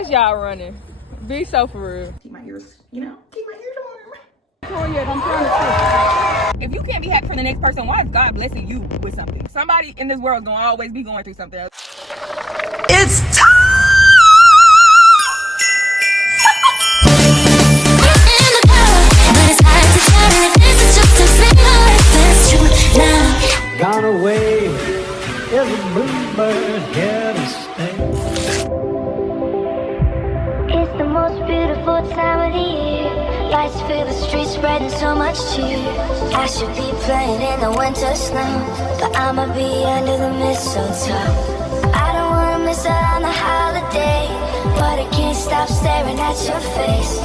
Why is y'all running? Be so for real. Keep my ears, you know, keep my ears warm. Toya, I'm trying to. If you can't be happy for the next person, why is God blessing you with something? Somebody in this world is gonna always be going through something else. It's time. Gone away is a bluebird here to stay. It's the most beautiful time of the year. Lights fill the streets, spreading so much cheer. I should be playing in the winter snow, but I'ma be under the mistletoe. I don't wanna miss out on the holiday, but I can't stop staring at your face.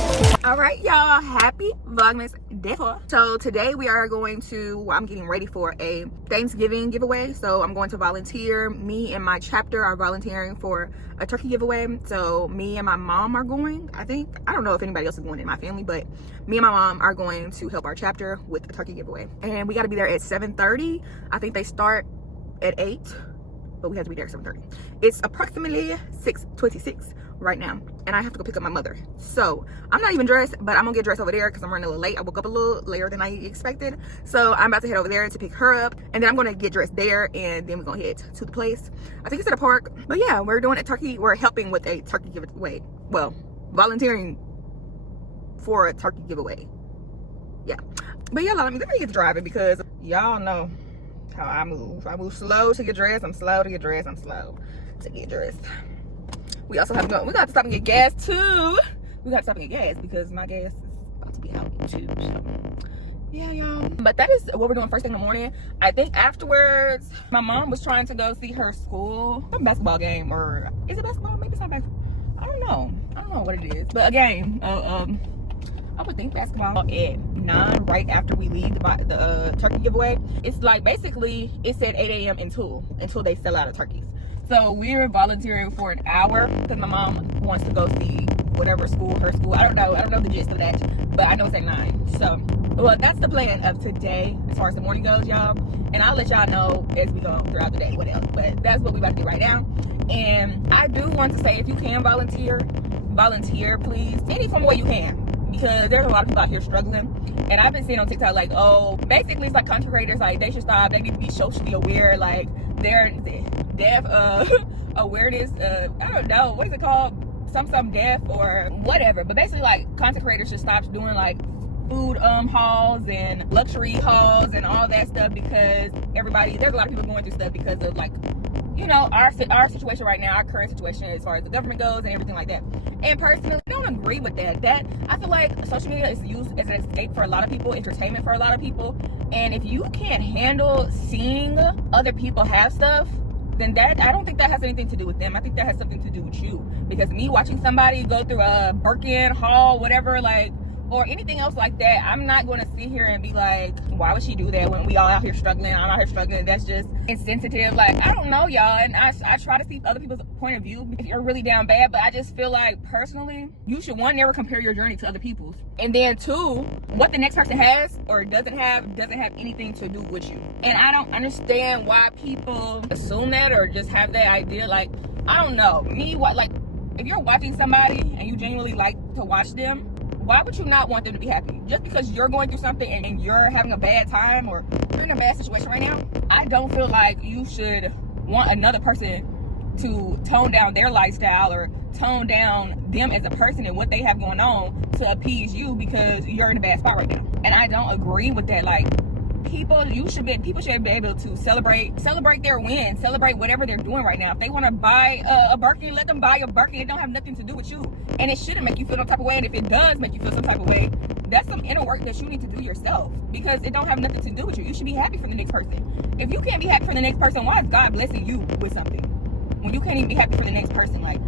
All right, y'all, happy Vlogmas Day 4. So today we are going to, I'm getting ready for a Thanksgiving giveaway. So I'm going to volunteer. Me and my chapter are volunteering for a turkey giveaway. So me and my mom are going, I don't know if anybody else is going in my family, but me and my mom are going to help our chapter with a turkey giveaway. And we got to be there at 7:30. I think they start at 8, but we have to be there at 7:30. It's approximately 6:26 right now, and I have to go pick up my mother. So I'm not even dressed, but I'm gonna get dressed over there because I'm running a little late. I woke up a little later than I expected, so I'm about to head over there to pick her up, and then I'm gonna get dressed there, and then we're gonna head to the place. I think it's at a park, but yeah, we're doing a turkey. We're helping with a turkey giveaway. Well, volunteering for a turkey giveaway. Yeah, but yeah, let me get to driving because y'all know how I move. I move slow to get dressed. I'm slow to get dressed. I'm slow to get dressed. We also have to go, we got to stop and get gas too. We got to stop and get gas because my gas is about to be out too. So yeah, y'all. But that is what we're doing first thing in the morning. I think afterwards, my mom was trying to go see her school, some basketball game, or is it basketball? Maybe it's not basketball. I don't know what it is, but a game. I would think basketball at 9, right after we leave the turkey giveaway. It's like basically it said 8 a.m. until they sell out of turkeys. So we're volunteering for an hour because my mom wants to go see whatever school, her school. I don't know the gist of that, but I know it's at 9. So, well, that's the plan of today as far as the morning goes, y'all. And I'll let y'all know as we go throughout the day what else. But that's what we about to do right now. And I do want to say, if you can volunteer, please. Any form of way you can. Because there's a lot of people out here struggling. And I've been seeing on TikTok, like, oh, basically it's like content creators, like, they should stop. They need to be socially aware. Like, they're deaf awareness, I don't know, what is it called? Some deaf or whatever. But basically, like, content creators should stop doing, like, food hauls and luxury hauls and all that stuff because there's a lot of people going through stuff because of, like, you know, our situation right now, our current situation as far as the government goes and everything like that. And personally, I don't agree with that. I feel like social media is used as an escape for a lot of people, entertainment for a lot of people. And if you can't handle seeing other people have stuff, then I don't think that has anything to do with them. I think that has something to do with you. Because me watching somebody go through a Birkin haul, whatever, like, or anything else like that, I'm not going to sit here and be like, why would she do that when we all out here struggling? I'm out here struggling. That's just insensitive. Like, I don't know, y'all. And I try to see other people's point of view if you're really down bad. But I just feel like, personally, you should, one, never compare your journey to other people's. And then, two, what the next person has or doesn't have anything to do with you. And I don't understand why people assume that or just have that idea. Like, I don't know. Like, if you're watching somebody and you genuinely like to watch them, why would you not want them to be happy? Just because you're going through something and you're having a bad time or you're in a bad situation right now, I don't feel like you should want another person to tone down their lifestyle or tone down them as a person and what they have going on to appease you because you're in a bad spot right now. And I don't agree with that. Like, people should be able to celebrate their wins, celebrate whatever they're doing right now. If they want to buy a Birkin, let them buy a Birkin. It don't have nothing to do with you, and it shouldn't make you feel some type of way. And if it does make you feel some type of way, that's some inner work that you need to do yourself because it don't have nothing to do with you. You should be happy for the next person. If you can't be happy for the next person, why is God blessing you with something when you can't even be happy for the next person? Like,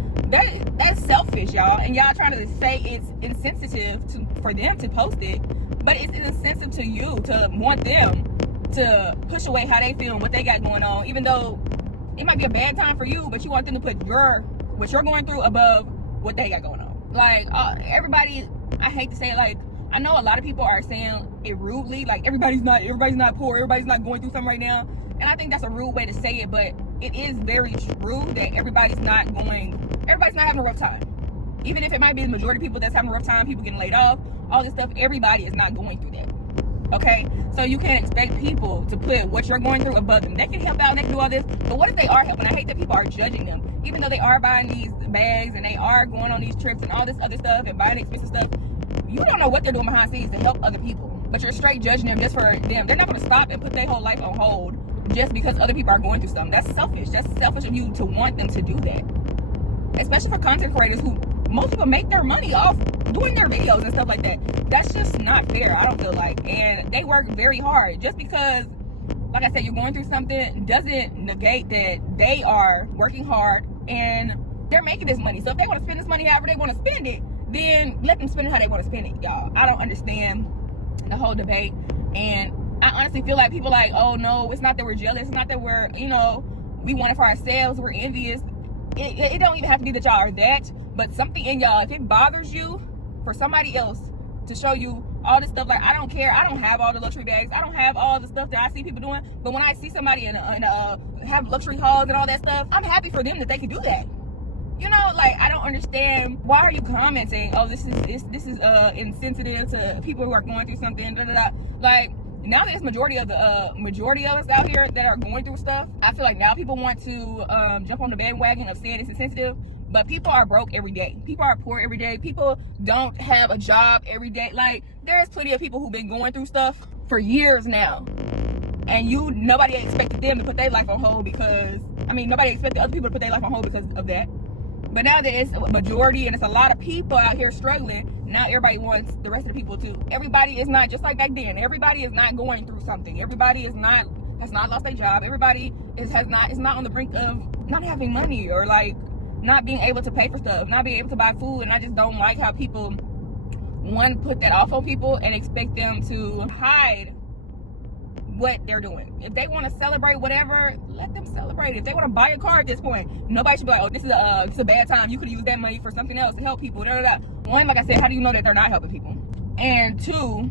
that's selfish, y'all. And y'all trying to say it's insensitive for them to post it, but it's insensitive to you to want them to push away how they feel and what they got going on, even though it might be a bad time for you, but you want them to put what you're going through above what they got going on. Like, everybody, I hate to say it, like, I know a lot of people are saying it rudely, like, everybody's not poor, everybody's not going through something right now. And I think that's a rude way to say it, but it is very true that everybody's not having a rough time. Even if it might be the majority of people that's having a rough time, people getting laid off, all this stuff, everybody is not going through that. Okay, so you can't expect people to put what you're going through above them. They can help out, they can do all this, but what if they are helping? I hate that people are judging them, even though they are buying these bags and they are going on these trips and all this other stuff and buying expensive stuff. You don't know what they're doing behind the scenes to help other people, but you're straight judging them just for them. They're not going to stop and put their whole life on hold just because other people are going through something. That's selfish. That's selfish of you to want them to do that, especially for content creators who most people make their money off doing their videos and stuff like that. That's just not fair, I don't feel like. And they work very hard. Just because, like I said, you're going through something doesn't negate that they are working hard and they're making this money. So if they want to spend this money however they want to spend it, then let them spend it how they want to spend it, y'all. I don't understand the whole debate. And I honestly feel like people like, oh no, it's not that we're jealous, it's not that we're, you know, we want it for ourselves, we're envious. It don't even have to be that y'all are that, but something in y'all, if it bothers you for somebody else to show you all this stuff, like, I don't care. I don't have all the luxury bags. I don't have all the stuff that I see people doing. But when I see somebody have luxury hauls and all that stuff, I'm happy for them that they can do that. You know, like, I don't understand. Why are you commenting? Oh, this is insensitive to people who are going through something. Blah, blah, blah. Like, now that it's majority of us out here that are going through stuff, I feel like now people want to jump on the bandwagon of saying it's insensitive. But people are broke every day. People are poor every day. People don't have a job every day. Like, there's plenty of people who've been going through stuff for years now. And nobody expected them to put their life on hold because, nobody expected other people to put their life on hold because of that. But now that it's a majority and it's a lot of people out here struggling, now everybody wants the rest of the people to. Everybody is not, just like back then, everybody is not going through something. Everybody has not lost their job. Everybody is not on the brink of not having money or like not being able to pay for stuff, not being able to buy food. And I just don't like how people, put that off on people and expect them to hide what they're doing. If they want to celebrate whatever, let them celebrate. If they want to buy a car at this point, nobody should be like, oh, this is a bad time. You could use that money for something else to help people. Da, da, da. One, like I said, how do you know that they're not helping people? And two,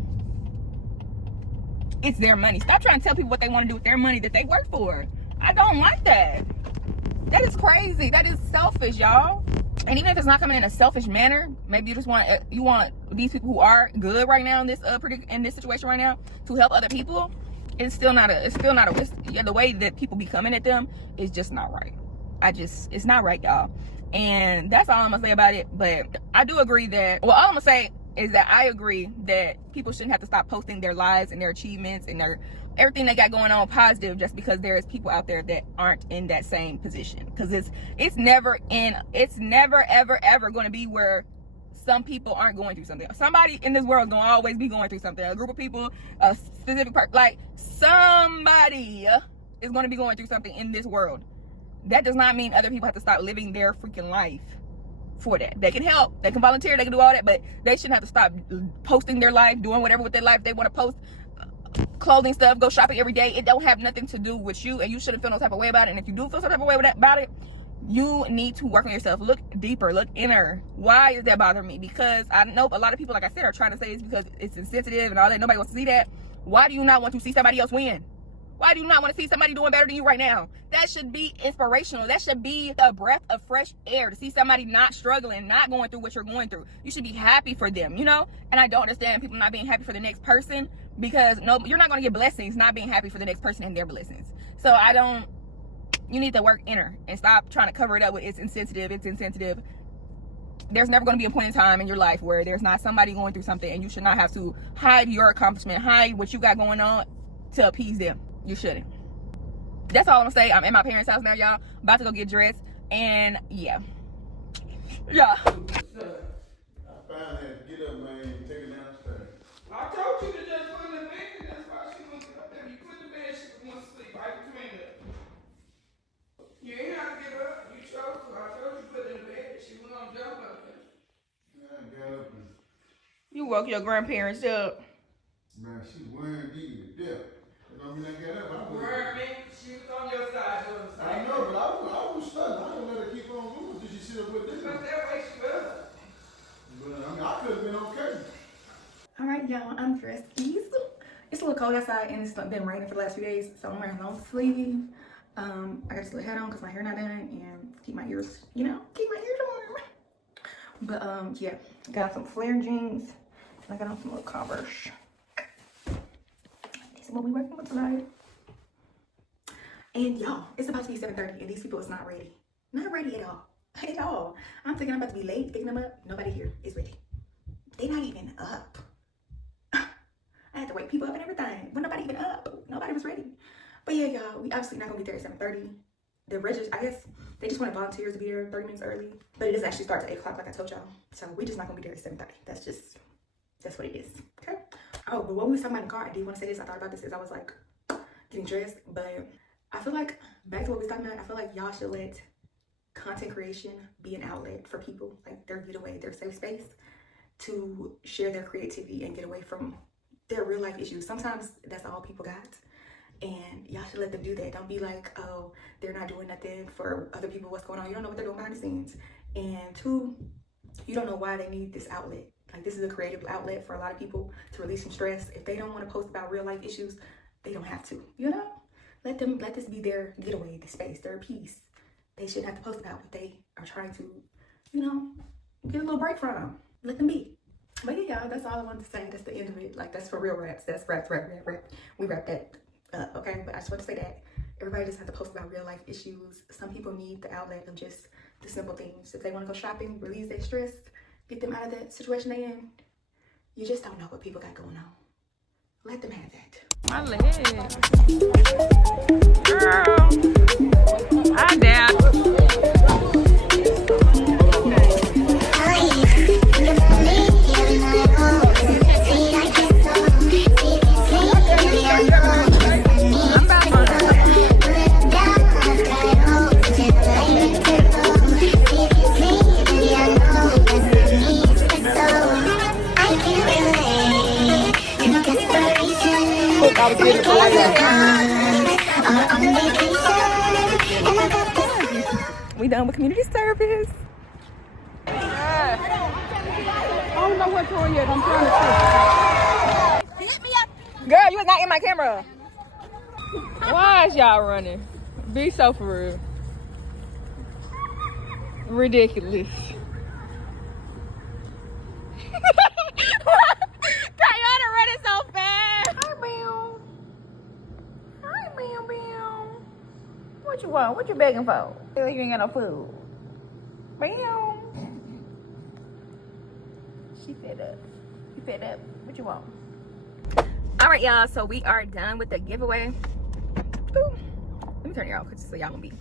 it's their money. Stop trying to tell people what they want to do with their money that they work for. I don't like that. That is crazy. That is selfish, y'all. And even if it's not coming in a selfish manner, maybe you want these people who are good right now in this situation right now to help other people. It's still not a risk. Yeah, the way that people be coming at them is just not right. It's not right, y'all. And that's all I'm gonna say about it. But I do agree that, all I'm gonna say is that I agree that people shouldn't have to stop posting their lives and their achievements and everything they got going on positive just because there's people out there that aren't in that same position. Because it's never ever going to be where some people aren't going through something. Somebody in this world is going to always be going through something. A group of people, a specific person, like somebody is going to be going through something in this world. That does not mean other people have to stop living their freaking life for that. They can help, they can volunteer, they can do all that, but they shouldn't have to stop posting their life, doing whatever with their life. They want to post clothing stuff, go shopping every day. It don't have nothing to do with you, and you shouldn't feel no type of way about it. And if you do feel some type of way about it, you need to work on yourself. Look deeper, look inner. Why is that bothering me? Because I know a lot of people, like I said, are trying to say it's because it's insensitive and all that. Nobody wants to see that. Why do you not want to see somebody else win? Why do you not want to see somebody doing better than you right now? That should be inspirational. That should be a breath of fresh air to see somebody not struggling, not going through what you're going through. You should be happy for them, you know? And I don't understand people not being happy for the next person, because no, you're not going to get blessings not being happy for the next person and their blessings. So you need to work inner and stop trying to cover it up with it's insensitive. There's never going to be a point in time in your life where there's not somebody going through something, and you should not have to hide your accomplishment, hide what you got going on to appease them. You shouldn't. That's all I'm gonna say. I'm at my parents' house now, y'all. About to go get dressed, and yeah. I finally had to get up, man, and take her downstairs. I told you to just put in the bed, and that's why she wants to get up there. You put in the bed, she wants to sleep right between them. You ain't have to get up. You chose to. I told you to put in the bed. She was gonna jump up there. I got up and, You woke your grandparents up. man, she wearing me to death. You know what I mean? I got up, I was. Where me? She was on your side doing the I same. know, but I was stuck. I didn't let her keep on moving till she sit up with this. Because that way she was. But I could have been okay. All right, y'all, I'm dressed. It's a little cold outside, and it's been raining for the last few days, so I'm wearing a long sleeve. I got this little hat on because my hair not done, and keep my ears warm. But yeah, got some flare jeans. And I got on some little Converse. This is what we working with tonight. And y'all, it's about to be 7:30 and these people is not ready. Not ready at all. At all. I'm thinking I'm about to be late picking them up. Nobody here is ready. They not even up. I had to wake people up and everything. When nobody even up. Nobody was ready. But yeah, y'all, we obviously not gonna be there at 7:30. The register, I guess they just wanted volunteers to be there 30 minutes early. But it doesn't actually start at 8 o'clock like I told y'all. So we just not gonna be there at 7:30. That's what it is. Okay. Oh, but what we was talking about in the car, I did want to say this. I thought about this as I was like getting dressed. But I feel like, back to what we was talking about, I feel like y'all should let content creation be an outlet for people, like their getaway, their safe space, to share their creativity and get away from their real life issues. Sometimes that's all people got, and y'all should let them do that. Don't be like, oh, they're not doing nothing for other people, what's going on. You don't know what they're doing behind the scenes. And two, you don't know why they need this outlet. Like, this is a creative outlet for a lot of people to release some stress. If they don't want to post about real life issues, they don't have to, you know. Let this be their getaway, the space, their peace. They shouldn't have to post about what they are trying to, you know, get a little break from. Let them be. But yeah, y'all, that's all I wanted to say. That's the end of it. Like, that's for real raps. That's rap. We wrap that up, okay? But I just want to say that everybody doesn't have to post about real life issues. Some people need the outlet of just the simple things. If they want to go shopping, release their stress, get them out of that situation they're in. You just don't know what people got going on. Let them have that. My leg. Girl. I doubt. We done with community service. I don't know what toy yet. I'm trying to see. Girl, you was not in my camera. Why is y'all running? Be so for real. Ridiculous. Kayana running so fast. Hi, Bill. Hi, Bill. What you want? What you begging for? You ain't got no food. Bill. She fed up. You fed up? What you want? All right, y'all. So we are done with the giveaway. Ooh. Let me turn it off so y'all won't be.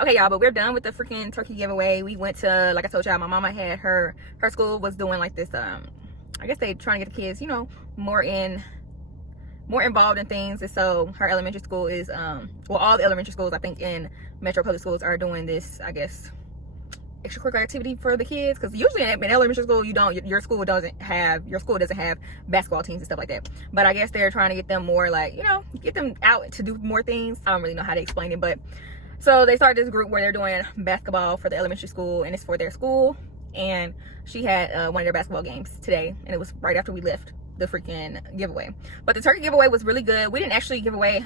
Okay, y'all, but we're done with the freaking turkey giveaway. We went to, like I told y'all, my mama had her school was doing like this, I guess they trying to get the kids, you know, more involved in things. And so her elementary school is, well, all the elementary schools, I think, in Metro Public Schools are doing this, I guess, extracurricular activity for the kids. Because usually in elementary school, your school doesn't have basketball teams and stuff like that. But I guess they're trying to get them more, like, you know, get them out to do more things. I don't really know how to explain it, but so they started this group where they're doing basketball for the elementary school, and it's for their school. And she had one of their basketball games today, and it was right after we left the freaking giveaway. But the turkey giveaway was really good. We didn't actually give away,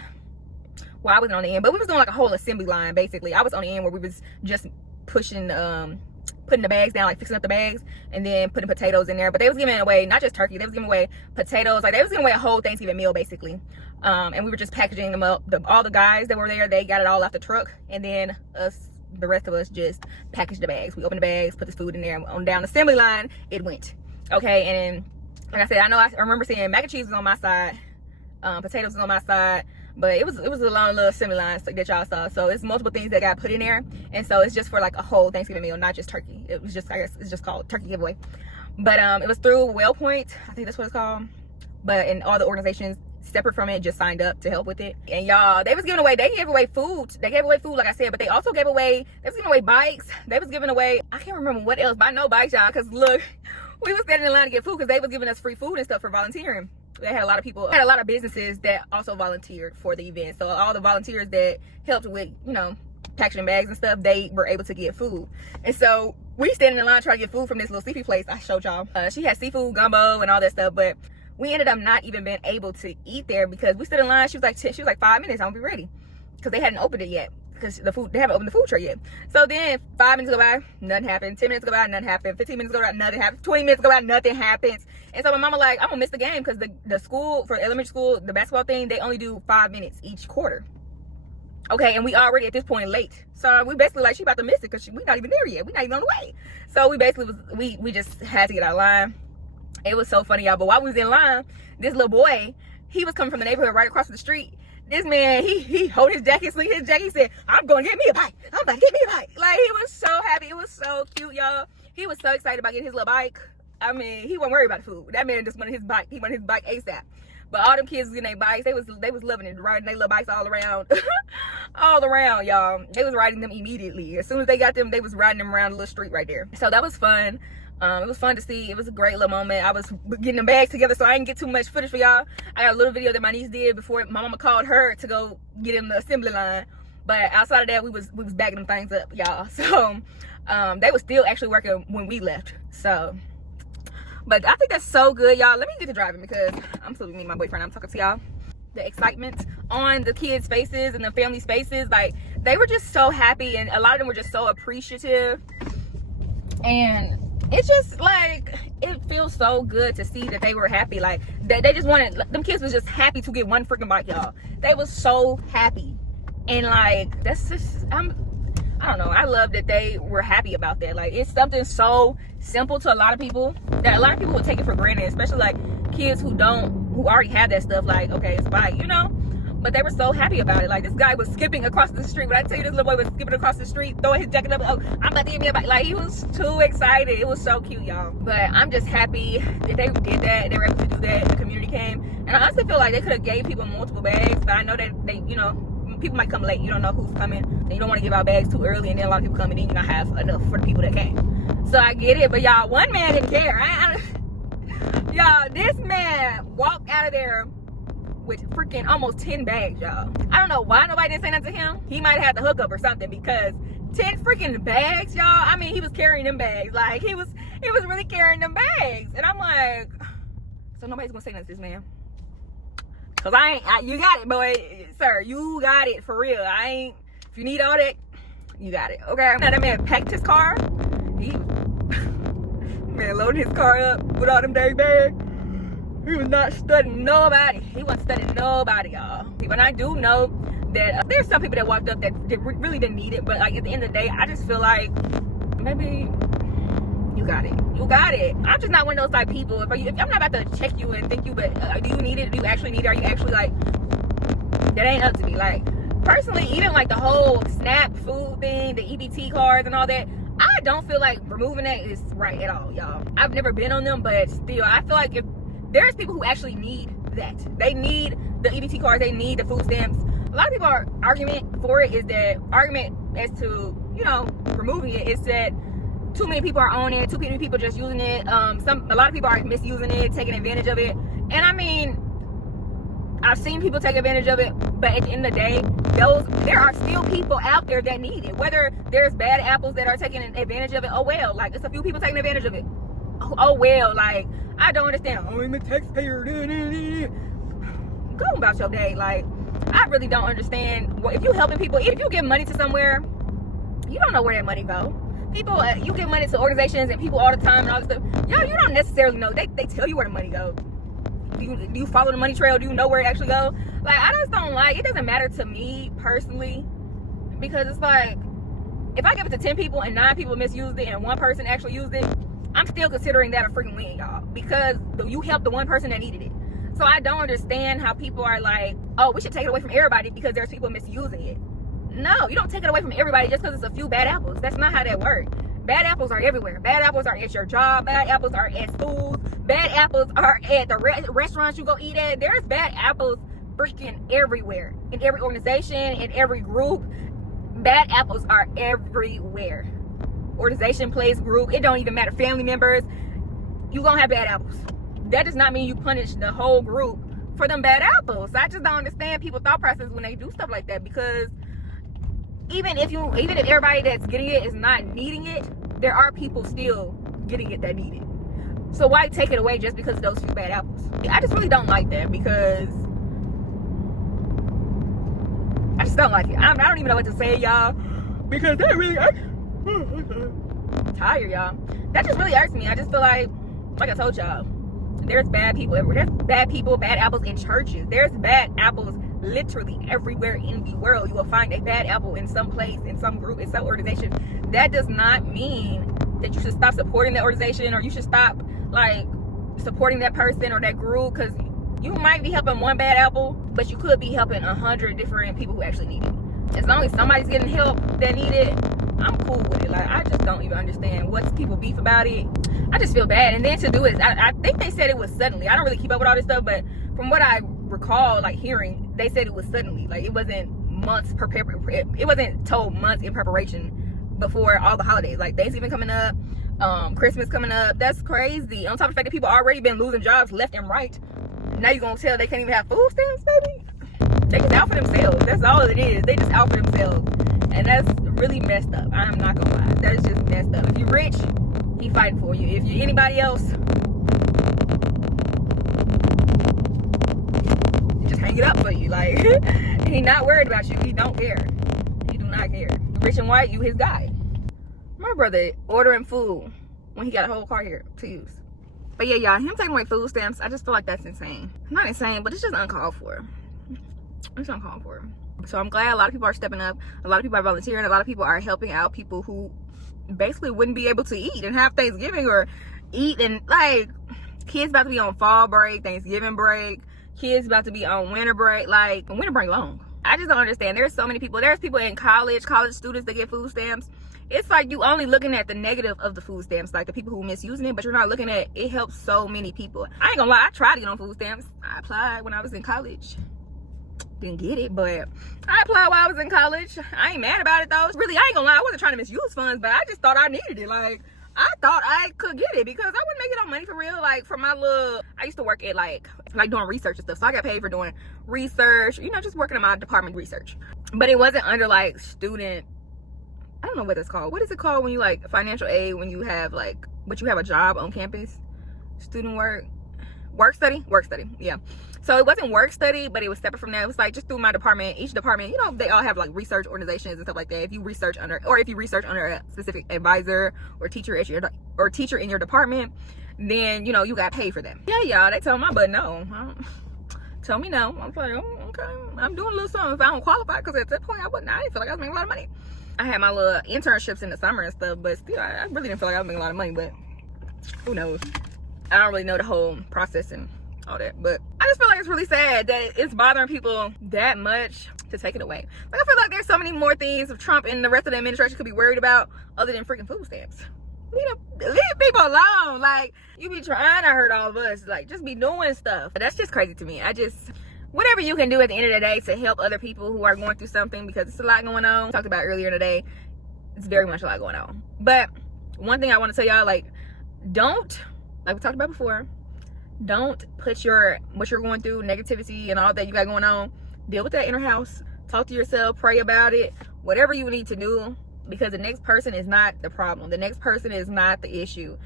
well, I wasn't on the end, but we was doing like a whole assembly line basically. I was on the end where we was just pushing putting the bags down, like fixing up the bags, and then putting potatoes in there. But they was giving away not just turkey, they was giving away potatoes, like they was giving away a whole Thanksgiving meal basically. And we were just packaging them up. All the guys that were there, they got it all off the truck, and then the rest of us just packaged the bags. We opened the bags, put the food in there, and on down the assembly line it went. Okay, and like I said, I remember seeing mac and cheese was on my side, potatoes was on my side, but it was a long little assembly line that y'all saw. So it's multiple things that got put in there, and so it's just for like a whole Thanksgiving meal, not just turkey. It was just, I guess it's just called turkey giveaway. But it was through WellPoint, I think that's what it's called. But and all the organizations separate from it just signed up to help with it. And y'all, they gave away food, like I said, but they also was giving away bikes. They was giving away, I can't remember what else, but I know bikes, y'all, because look, we was standing in line to get food because they was giving us free food and stuff for volunteering. They had a lot of people, a lot of businesses that also volunteered for the event. So all the volunteers that helped with, you know, packaging bags and stuff, they were able to get food. And so we standing in line trying to get food from this little seafood place I showed y'all. She had seafood, gumbo, and all that stuff, but we ended up not even being able to eat there because we stood in line. She was like 5 minutes, I won't be ready, because they hadn't opened it yet. because they haven't opened the food tray yet. So then 5 minutes go by, nothing happens. 10 minutes go by, nothing happens. 15 minutes go by, nothing happens. 20 minutes go by, nothing happens. And so my mama like, I'm gonna miss the game because the school, for elementary school, the basketball thing, they only do 5 minutes each quarter. Okay, and we already at this point late. So we basically like, she about to miss it because we not even there yet. We not even on the way. So we basically we just had to get out of line. It was so funny, y'all. But while we was in line, this little boy, he was coming from the neighborhood right across the street. This man, he hold his jacket, sling his jacket. He said, I'm going to get me a bike. I'm about to get me a bike. Like, he was so happy. It was so cute, y'all. He was so excited about getting his little bike. I mean, he wasn't worried about the food. That man just wanted his bike. He wanted his bike ASAP. But all them kids was getting their bikes. They was loving it, riding their little bikes all around. All around, y'all. They was riding them immediately. As soon as they got them, they was riding them around the little street right there. So that was fun. It was fun to see. It was a great little moment. I was getting the bags together, so I didn't get too much footage for y'all. I got a little video that my niece did before my mama called her to go get in the assembly line. But outside of that, we was bagging them things up, y'all. So they was still actually working when we left. So, but I think that's so good, y'all. Let me get to driving because I'm still meeting my boyfriend. I'm talking to y'all. The excitement on the kids' faces and the family's faces, like, they were just so happy, and a lot of them were just so appreciative. And it's just like, it feels so good to see that they were happy. Like, they just wanted, them kids was just happy to get one freaking bike, y'all. They was so happy. And like, that's just, I don't know, I love that they were happy about that. Like, it's something so simple to a lot of people that a lot of people would take it for granted, especially like kids who already have that stuff, like, okay, it's a bike, you know. But they were so happy about it. Like, this guy was skipping across the street. When I tell you, this little boy was skipping across the street, throwing his jacket up. Oh, I'm about to get me a bike. Like, he was too excited. It was so cute, y'all. But I'm just happy that they did that. They were able to do that. The community came. And I honestly feel like they could have gave people multiple bags. But I know that they, you know, people might come late. You don't know who's coming. And you don't want to give out bags too early. And then a lot of people come and then you not have enough for the people that came. So I get it. But y'all, one man didn't care. Y'all, this man walked out of there with freaking almost 10 bags, y'all. I don't know why nobody didn't say nothing to him. He might have had the hookup or something, because 10 freaking bags, y'all. I mean, he was carrying them bags. Like, he was really carrying them bags. And I'm like, so nobody's gonna say nothing to this man? Cause you got it, boy. Sir, you got it, for real. If you need all that, you got it, okay? Now that man packed his car. Man loaded his car up with all them dang bags. He was not studying nobody. He wasn't studying nobody, y'all. But I do know that there's some people that walked up that really didn't need it. But like, at the end of the day, I just feel like maybe you got it. You got it. I'm just not one of those type of people. If I'm not about to check you and think you, but do you need it? Do you actually need it? Are you actually like, that ain't up to me. Like, personally, even like the whole SNAP food thing, the EBT cards and all that, I don't feel like removing that is right at all, y'all. I've never been on them, but still, I feel like if there's people who actually need that. They need the EBT cards. They need the food stamps. A lot of people are argument for it is that argument as to, you know, removing it is that too many people are on it. Too many people just using it. A lot of people are misusing it, taking advantage of it. And I mean, I've seen people take advantage of it, but at the end of the day, there are still people out there that need it. Whether there's bad apples that are taking advantage of it, oh well. Like, it's a few people taking advantage of it. Oh well, like, I don't understand. Oh, I'm a taxpayer. Go about your day. Like, I really don't understand. If you helping people, if you give money to somewhere, you don't know where that money go. People, you give money to organizations and people all the time and all this stuff. Yo, you don't necessarily know. They tell you where the money goes. Do you follow the money trail? Do you know where it actually goes? Like, I just don't like, it doesn't matter to me personally, because it's like, if I give it to 10 people and 9 people misused it and 1 person actually used it, I'm still considering that a freaking win, y'all, because you helped the 1 person that needed it. So I don't understand how people are like, oh, we should take it away from everybody because there's people misusing it. No, you don't take it away from everybody just because it's a few bad apples. That's not how that works. Bad apples are everywhere. Bad apples are at your job. Bad apples are at schools. Bad apples are at the restaurants you go eat at. There's bad apples freaking everywhere. In every organization, in every group. Bad apples are everywhere. Organization, place, group, it don't even matter. Family members, you gonna have bad apples. That does not mean you punish the whole group for them bad apples. I just don't understand people's thought process when they do stuff like that, because even if everybody that's getting it is not needing it, there are people still getting it that need it. So why take it away just because of those few bad apples? I just really don't like that, because I just don't like it. I don't even know what to say, y'all, because that really tired, y'all. That just really irks me. I just feel like I told y'all, there's bad people everywhere. There's bad people, bad apples in churches. There's bad apples literally everywhere in the world. You will find a bad apple in some place, in some group, in some organization. That does not mean that you should stop supporting that organization, or you should stop like supporting that person or that group, because you might be helping one bad apple, but you could be helping 100 different people who actually need it. As long as somebody's getting help that need it, I'm cool with it. Like, I just don't even understand what's people beef about it. I just feel bad. And then to do it, I think they said it was suddenly. I don't really keep up with all this stuff, but from what I recall, like hearing, they said it was suddenly. Like, it wasn't months it wasn't told months in preparation before all the holidays. Like Thanksgiving coming up, Christmas coming up. That's crazy. On top of the fact that people already been losing jobs left and right. Now you're gonna tell they can't even have food stamps, baby? They just out for themselves. That's all it is. They just out for themselves. And that's really messed up. I'm not gonna lie. That's just messed up. If you're rich, he fighting for you. If you're anybody else, he just hang it up for you. Like, he not worried about you. He don't care. He do not care. Rich and white, you his guy. My brother ordering food when he got a whole car here to use. But yeah, y'all, him taking away food stamps, I just feel like that's insane. Not insane, but it's just uncalled for. It's uncalled for. So I'm glad a lot of people are stepping up. A lot of people are volunteering. A lot of people are helping out people who basically wouldn't be able to eat and have Thanksgiving or eat. And like, kids about to be on fall break, Thanksgiving break. Kids about to be on winter break. Like, winter break long. I just don't understand. There's so many people. There's people in college students that get food stamps. It's like you only looking at the negative of the food stamps, like the people who misusing it, but you're not looking at it helps so many people. I ain't gonna lie, I tried to get on food stamps. I applied when I was in college. Didn't get it, but I applied while I was in college. I ain't mad about it though. Really, I ain't gonna lie, I wasn't trying to misuse funds, but I just thought I needed it. Like, I thought I could get it because I wouldn't make it no money for real. Like, for my little, I used to work at like doing research and stuff, so I got paid for doing research, you know, just working in my department research. But it wasn't under like student, I don't know what it's called. What is it called when you like financial aid, when you have like, but you have a job on campus? Student work study, yeah. So it wasn't work study, but it was separate from that. It was like just through my department. Each department, you know, they all have like research organizations and stuff like that. If you research under a specific advisor or teacher at your teacher in your department, then you know you got paid for them. Yeah, y'all. They told my butt no. Tell me no. I'm like, oh, okay, I'm doing a little something if I don't qualify, because at that point I didn't feel like I was making a lot of money. I had my little internships in the summer and stuff, but still, I really didn't feel like I was making a lot of money. But who knows? I don't really know the whole process and all that, but I just feel like it's really sad that it's bothering people that much to take it away. Like, I feel like there's so many more things of Trump and the rest of the administration could be worried about other than freaking food stamps. Leave people alone. Like, you be trying to hurt all of us. Like, just be doing stuff. That's just crazy to me. Whatever you can do at the end of the day to help other people who are going through something, because it's a lot going on. We talked about earlier today, it's very much a lot going on. But one thing I want to tell y'all, like we talked about before, don't put what you're going through, negativity and all that you got going on, deal with that inner house. Talk to yourself, pray about it, whatever you need to do, because the next person is not the problem. The next person is not the issue.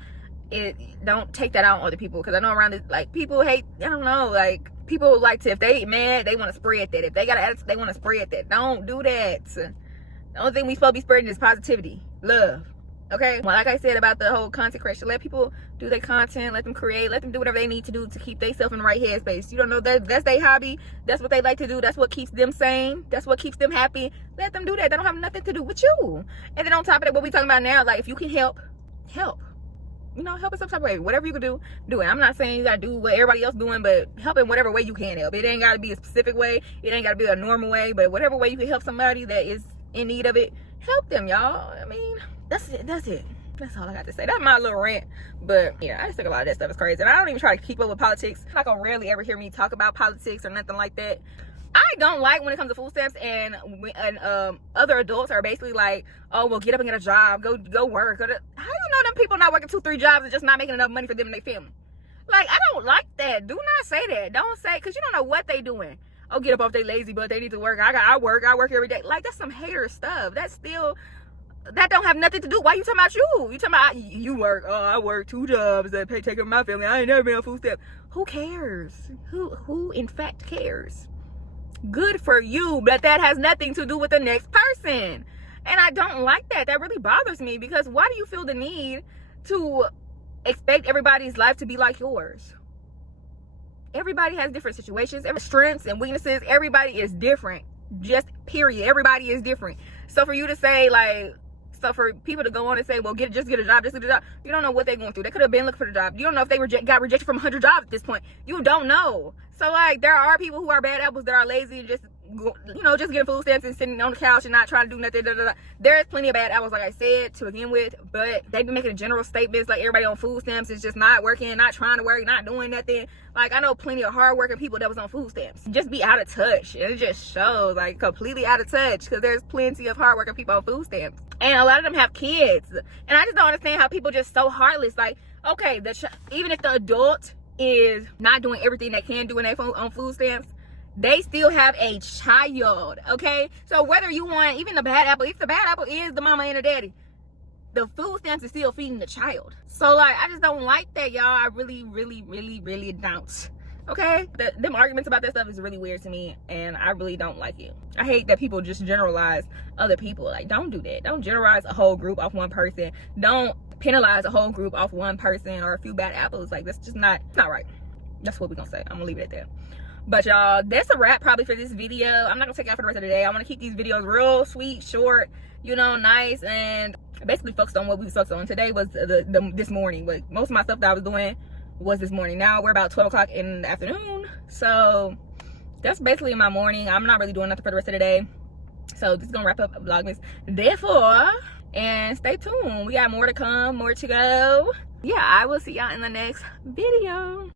Don't take that out on other people, because I know around it, like, people hate, I don't know, like, people like to, if they mad, they want to spread that. If they got an attitude, they want to spread that. Don't do that. The only thing we supposed to be spreading is positivity, love. Okay, well, like I said about the whole content creation, let people do their content, let them create, let them do whatever they need to do to keep themselves in the right headspace. You don't know, that's their hobby, that's what they like to do, that's what keeps them sane, that's what keeps them happy. Let them do that. They don't have nothing to do with you. And then on top of that, what we talking about now, like, if you can help, you know, help in some type of way. Whatever you can do it. I'm not saying you gotta do what everybody else doing, but help in whatever way you can help. It ain't gotta be a specific way, it ain't gotta be a normal way, but whatever way you can help somebody that is in need of it, help them, y'all. I mean, that's it. That's all I got to say. That's my little rant. But yeah, I just think a lot of that stuff is crazy. And I don't even try to keep up with politics. You're not gonna rarely ever hear me talk about politics or nothing like that. I don't like when it comes to food stamps and other adults are basically like, oh, well, get up and get a job, go work. How do you know them people not working 2-3 jobs and just not making enough money for them and their family? Like, I don't like that. Do not say that. Don't say, because you don't know what they doing. Oh, get up off they lazy, but they need to work. I work every day. Like, that's some hater stuff. That don't have nothing to do. Why you talking about you? You talking about you work? Oh, I work 2 jobs that take care of my family. I ain't never been on food stamps. Who cares? Who in fact cares? Good for you, but that has nothing to do with the next person. And I don't like that. That really bothers me, because why do you feel the need to expect everybody's life to be like yours? Everybody has different situations, strengths and weaknesses. Everybody is different. Just period. Everybody is different. So for you to say, like, so for people to go on and say, well, just get a job, you don't know what they're going through. They could have been looking for the job. You don't know if they got rejected from 100 jobs at this point. You don't know. So, like, there are people who are bad apples that are lazy and just, you know, just getting food stamps and sitting on the couch and not trying to do nothing. There is plenty of bad apples, like I said, to begin with, but they've been making general statements like everybody on food stamps is just not working, not trying to work, not doing nothing. Like, I know plenty of hardworking people that was on food stamps. Just be out of touch. It just shows, like, completely out of touch, because there's plenty of hardworking people on food stamps. And a lot of them have kids. And I just don't understand how people just so heartless. Like, okay, even if the adult is not doing everything they can do on food stamps, they still have a child, okay? So whether you want even the bad apple, if the bad apple is the mama and the daddy, the food stamps is still feeding the child. So, like, I just don't like that, y'all. I really, really, really, really don't. Okay? Them arguments about that stuff is really weird to me, and I really don't like it. I hate that people just generalize other people. Like, don't do that. Don't generalize a whole group off one person. Don't penalize a whole group off one person or a few bad apples. Like, that's just not right. That's what we're gonna say. I'm gonna leave it at that. But y'all, that's a wrap probably for this video. I'm not gonna take out for the rest of the day. I want to keep these videos real sweet, short, you know, nice, and basically focused on what we focused on. Today was this morning, but most of my stuff that I was doing was this morning. Now we're about 12 o'clock in the afternoon, so that's basically my morning. I'm not really doing nothing for the rest of the day, so this is gonna wrap up Vlogmas therefore, and stay tuned. We got more to come, more to go. Yeah, I will see y'all in the next video.